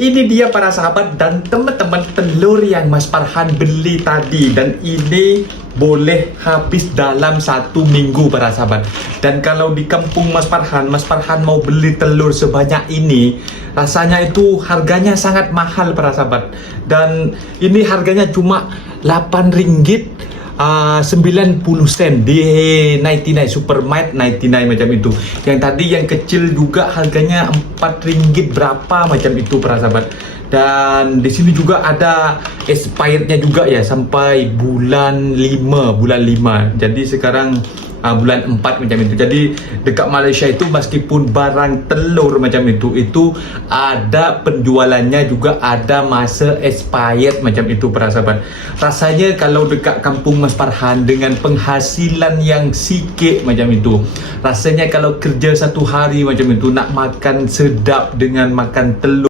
ini dia para sahabat dan teman-teman telur yang Mas Farhan beli tadi. Dan ini boleh habis dalam satu minggu para sahabat. Dan kalau di kampung Mas Farhan Mas Farhan mau beli telur sebanyak ini rasanya itu harganya sangat mahal para sahabat. Dan ini harganya cuma 8 ringgit uh, 90 sen di 99 Supermart 99 macam itu. Yang tadi yang kecil juga harganya 4 ringgit berapa macam itu para sahabat. Dan di sini juga ada expirednya juga ya sampai bulan 5, bulan 5. Jadi sekarang uh, bulan 4 macam itu. Jadi dekat Malaysia itu meskipun barang telur macam itu itu ada penjualannya juga ada masa expired macam itu para sahabat. Rasanya kalau dekat kampung Mas Farhan dengan penghasilan yang sikit macam itu. Rasanya kalau kerja satu hari macam itu nak makan sedap dengan makan telur